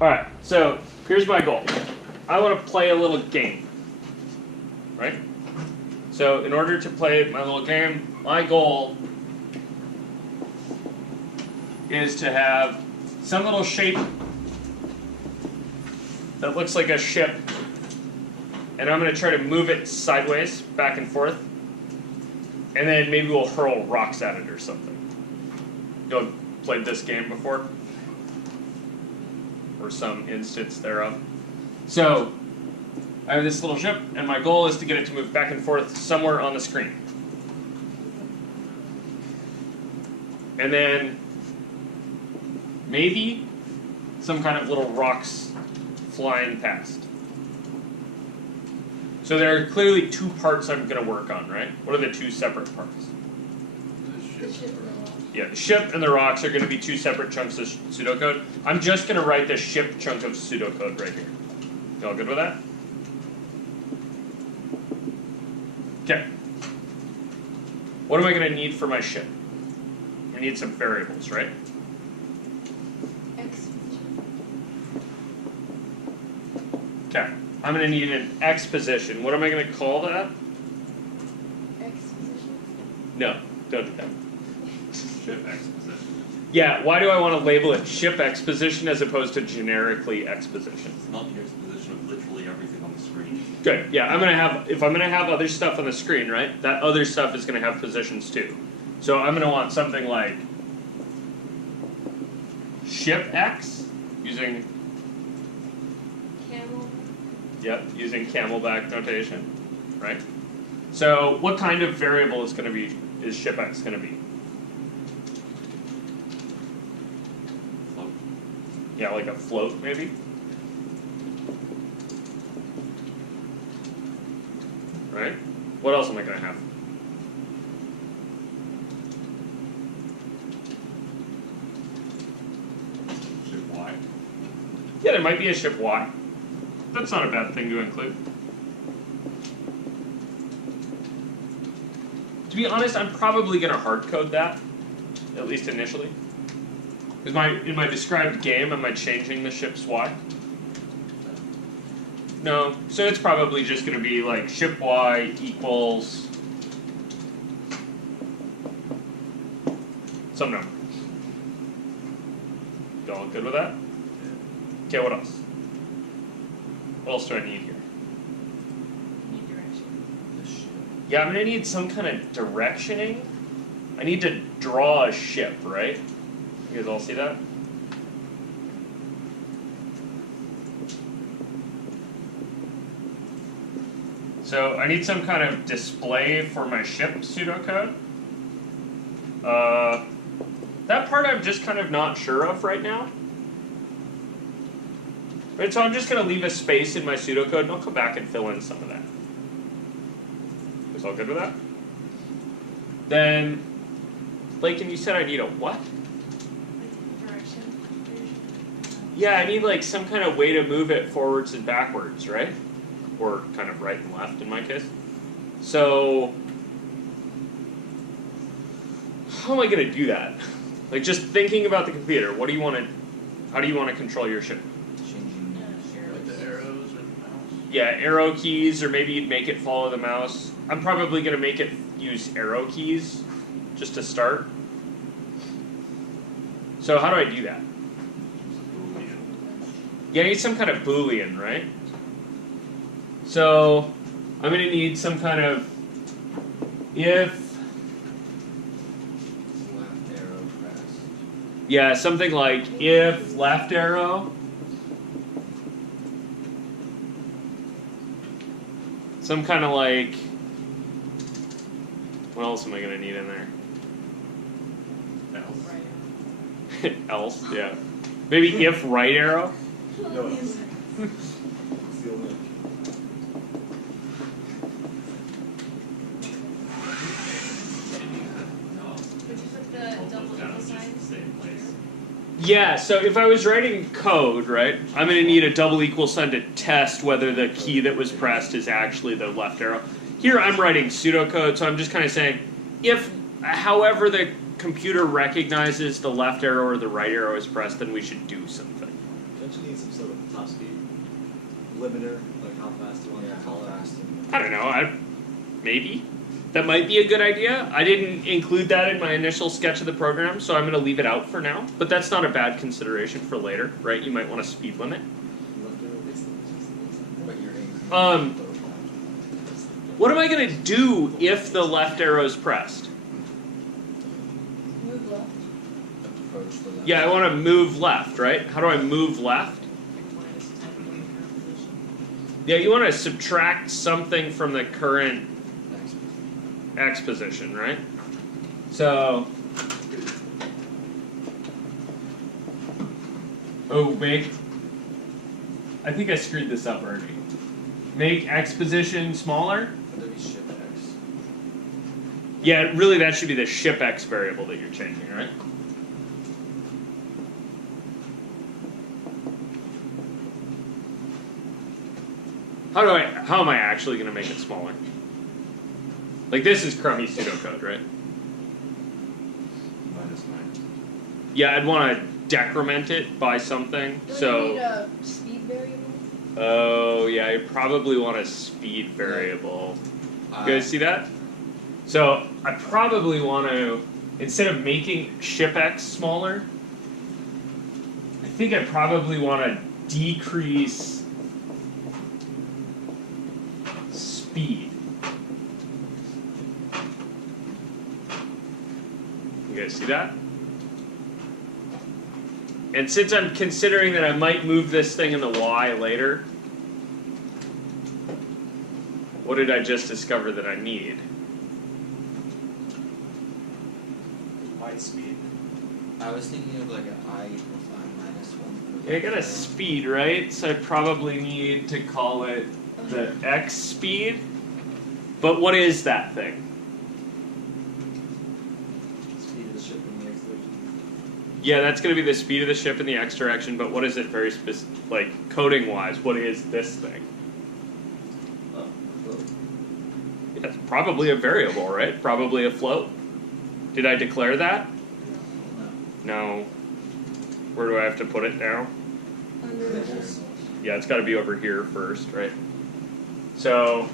Alright, so here's my goal. I want to play a little game. Right? So in order to play my little game, my goal is to have some little shape that looks like a ship, and I'm going to try to move it sideways, back and forth, and then maybe we'll hurl rocks at it or something. You know, played this game before? Or some instance thereof. So, I have this little ship, and my goal is to get it to move back and forth somewhere on the screen. And then, maybe some kind of little rocks flying past. So there are clearly two parts I'm going to work on, right? What are the two separate parts? The ship and the rocks. Yeah, the ship and the rocks are going to be two separate chunks of pseudocode. I'm just going to write the ship chunk of pseudocode right here. You all good with that? Okay. What am I going to need for my ship? I need some variables, right? X. Okay. I'm going to need an X position. What am I going to call that? X position. No, don't do that. Ship X position. Yeah, why do I want to label it ship X position as opposed to generically X position? It's not the X position of literally everything on the screen. Good. Yeah, if I'm gonna have other stuff on the screen, right? That other stuff is gonna have positions too. So I'm gonna want something like ship X using using camelback notation, right? So what kind of variable is ship X gonna be? Float. Yeah, like a float maybe. Right? What else am I going to have? Ship Y. Yeah, there might be a ship Y. That's not a bad thing to include. To be honest, I'm probably going to hard code that, at least initially. Because in my described game, am I changing the ship's Y? No, so it's probably just going to be like ship Y equals some number. You all good with that? Okay, what else? What else do I need here? Need direction. The ship. Yeah, I'm going to need some kind of directioning. I need to draw a ship, right? You guys all see that? So I need some kind of display for my ship pseudocode. That part I'm just kind of not sure of right now. Right, so I'm just going to leave a space in my pseudocode and I'll come back and fill in some of that. Is all good with that? Then, Lakin, you said I need a what? Direction. Yeah, I need like some kind of way to move it forwards and backwards, right? Or kind of right and left in my case. So, how am I going to do that? Like just thinking about the computer, what do you want to, how do you want to control your ship? Changing Arrows. like the arrows and mouse. Yeah, arrow keys, or maybe you'd make it follow the mouse. I'm probably going to make it use arrow keys just to start. So how do I do that? Yeah, I need some kind of Boolean, right? So I'm going to need some kind of if, Left arrow pressed. yeah, something like if left arrow, some kind of like, what else am I going to need in there? Else. Else, yeah. Maybe if right arrow? No, it's the only. Would you put the double equal signs? Same place. Yeah, so if I was writing code, right, I'm going to need a double equal sign to test whether the key that was pressed is actually the left arrow. Here I'm writing pseudocode, so I'm just kind of saying, if however the computer recognizes the left arrow or the right arrow is pressed, then we should do something. Don't you need some sort of top speed limiter, like how fast you want to call it? I don't know. Maybe. That might be a good idea. I didn't include that in my initial sketch of the program, so I'm going to leave it out for now. But that's not a bad consideration for later, right? You might want a speed limit. What am I going to do if the left arrow is pressed? Move left. Approach the left. Yeah, I want to move left, right? How do I move left? Yeah, you want to subtract something from the current X position, right? So, I think I screwed this up already. Make X position smaller? Would there be ship X? Yeah, really that should be the ship X variable that you're changing, right? How am I actually going to make it smaller? Like this is crummy pseudocode, right? -9. Yeah, I'd want to decrement it by something. Don't So, you need a speed variable? oh yeah, I probably want a speed variable. You guys see that? So I probably want to, instead of making ship X smaller, I think I probably want to decrease speed. You guys see that? And since I'm considering that I might move this thing in the Y later, what did I just discover that I need? Light speed. I was thinking of like an I equals I minus 1. Yeah, I got a speed, right? So I probably need to call it the X speed. But what is that thing? Speed of the ship in the X direction. Yeah, that's going to be the speed of the ship in the X direction, but what is it very specific, like coding-wise, what is this thing? Float. It's probably a variable, right? Probably a float. Did I declare that? No. Where do I have to put it now? Under this. Yeah, it's got to be over here first, right? So,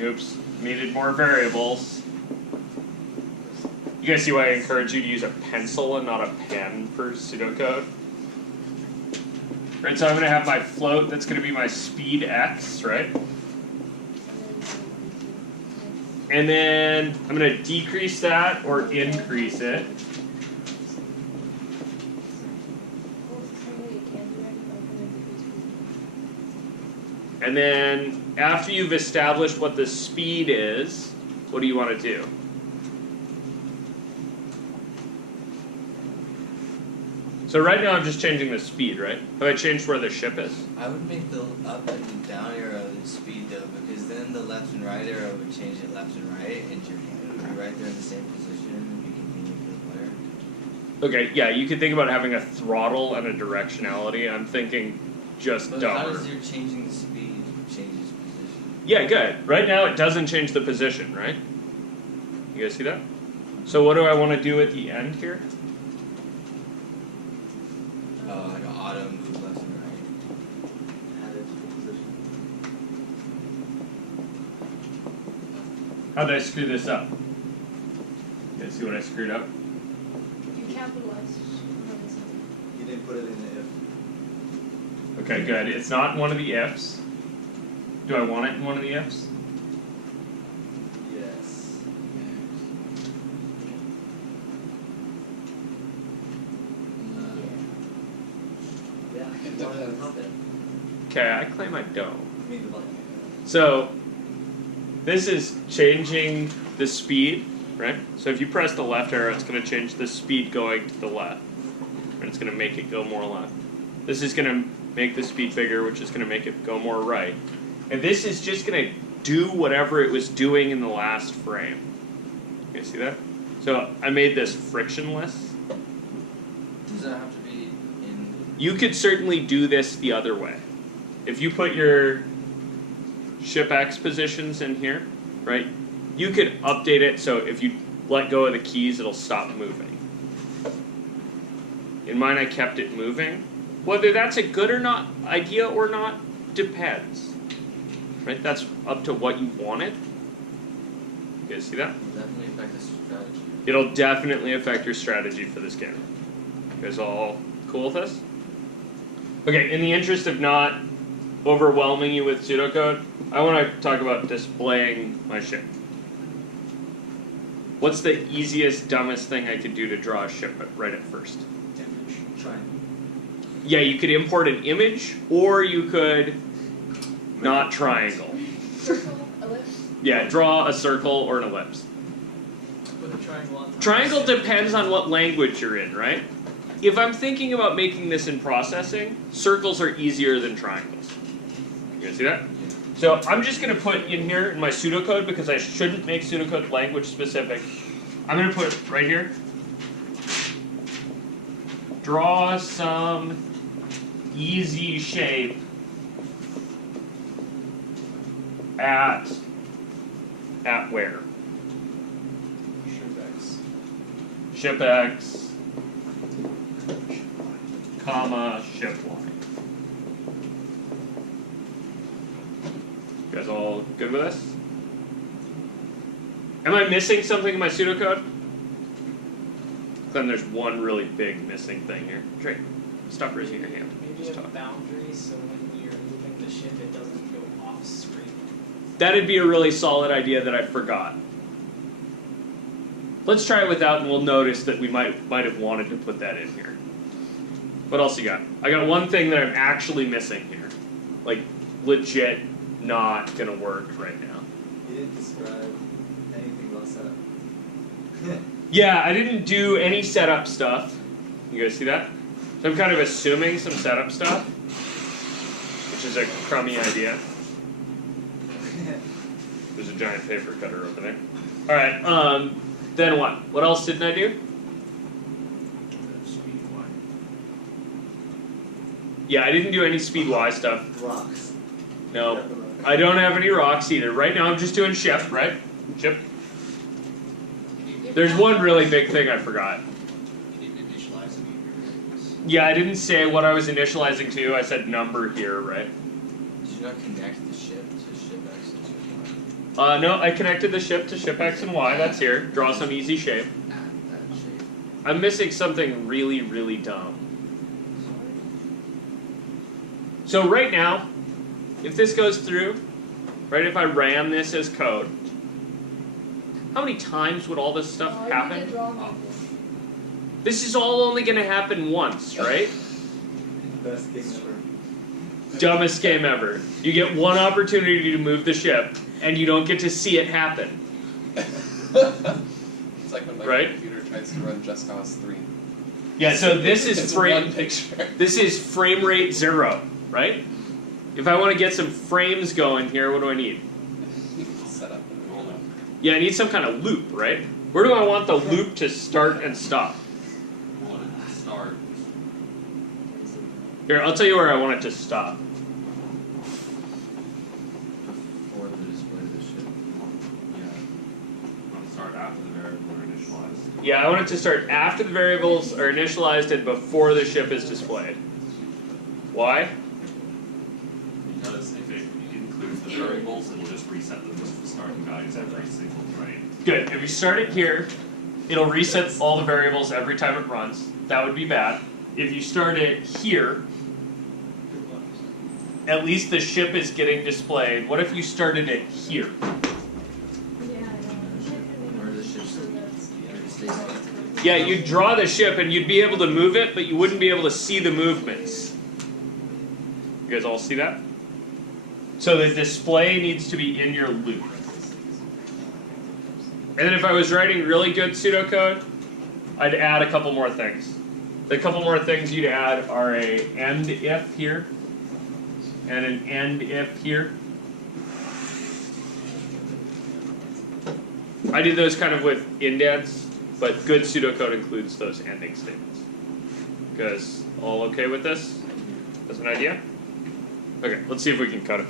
oops, needed more variables. You guys see why I encourage you to use a pencil and not a pen for pseudocode? Right, so I'm going to have my float, that's going to be my speed x, right? And then I'm going to decrease that or increase it. And then after you've established what the speed is, what do you want to do? So right now I'm just changing the speed, right? Have I changed where the ship is? I would make the up and down arrow the speed though, because then the left and right arrow would change it left and right, and your hand would be right there in the same position and be convenient for the player. Okay, yeah, you could think about having a throttle and a directionality. I'm thinking just But dumber. how does your changing the speed change its position? Yeah, good. Right now it doesn't change the position, right? You guys see that? So what do I want to do at the end here? Like an auto move left and right. Add it to the position. How did I screw this up? You guys see what I screwed up? You capitalized. You didn't put it in the if. Okay, good. It's not in one of the ifs. Do I want it in one of the ifs? Yes. Yeah. It You wanted to depends. pump it. Okay, I claim I don't. I mean the button. So, this is changing the speed, right? So if you press the left arrow, it's going to change the speed going to the left. And it's going to make it go more left. This is going to make the speed bigger, which is going to make it go more right. And this is just going to do whatever it was doing in the last frame. You guys see that? So I made this frictionless. Does that have to be in? You could certainly do this the other way. If you put your ship X positions in here, right, you could update it so if you let go of the keys, it'll stop moving. In mine, I kept it moving. Whether that's a good or not idea or not depends. Right? That's up to what you wanted. You guys see that? It'll definitely affect the strategy. It'll definitely affect your strategy for this game. You guys all cool with this? Okay, in the interest of not overwhelming you with pseudocode, I want to talk about displaying my ship. What's the easiest, dumbest thing I could do to draw a ship right at first? Image. Triangle. Yeah, you could import an image, or you could not triangle. Circle, ellipse. Yeah, draw a circle or an ellipse. Put a triangle on top. Triangle depends on what language you're in, right? If I'm thinking about making this in processing, circles are easier than triangles. You guys see that? So I'm just going to put in here in my pseudocode, because I shouldn't make pseudocode language specific. I'm going to put right here, draw some easy shape at where? Ship X, comma, ship Y. You guys all good with this? Am I missing something in my pseudocode? Then there's one really big missing thing here. Drake, stop raising your hand. Maybe Just a talk. boundary so when you're moving the ship it doesn't go off screen. That'd be a really solid idea that I forgot. Let's try it without, and we'll notice that we might have wanted to put that in here. What else you got? I got one thing that I'm actually missing here. Like, legit not gonna work right now. You didn't describe anything about setup. Yeah, I didn't do any setup stuff. You guys see that? So I'm kind of assuming some setup stuff, which is a crummy idea. There's a giant paper cutter over there. Alright, then what? What else didn't I do? Yeah, I didn't do any speed Y stuff. Rocks. No. I don't have any rocks either. Right now I'm just doing ship, right? Ship. There's one really big thing I forgot. Yeah, I didn't say what I was initializing to. I said number here, right? Did you not connect the ship to ship X and ship Y? No, I connected the ship to ship X and Y. That's here. Draw some easy shape. At that shape. I'm missing something really, really dumb. So right now, if this goes through, right, if I ran this as code, how many times would all this stuff Oh, you need happen? to draw like this. This is all only going to happen once, right? Best game ever. Dumbest game ever. You get one opportunity to move the ship, and you don't get to see it happen. It's like when my Right? computer tries to run Just Cause 3. Yeah, so this is It's frame. one picture. This is frame rate 0, right? If I want to get some frames going here, what do I need? Set up and roll up. Yeah, I need some kind of loop, right? Where do I want the loop to start and stop? Start. Here, I'll tell you where I want it to stop. Before the display of the ship. Yeah. Start after the variable are initialized. Yeah, I want it to start after the variables are initialized and before the ship is displayed. Why? Because if it includes the variables, it will just reset them to the starting values every single right. Good. If you start it here, it'll reset all the variables every time it runs. That would be bad. If you start it here, at least the ship is getting displayed. What if you started it here? Yeah, I know. Where the ship stays. Yeah, you'd draw the ship and you'd be able to move it, but you wouldn't be able to see the movements. You guys all see that? So the display needs to be in your loop. And then if I was writing really good pseudocode, I'd add a couple more things. The couple more things you'd add are a end if here, and an end if here. I did those kind of with indents, but good pseudocode includes those ending statements. You guys all okay with this? As an idea? Okay, let's see if we can cut it.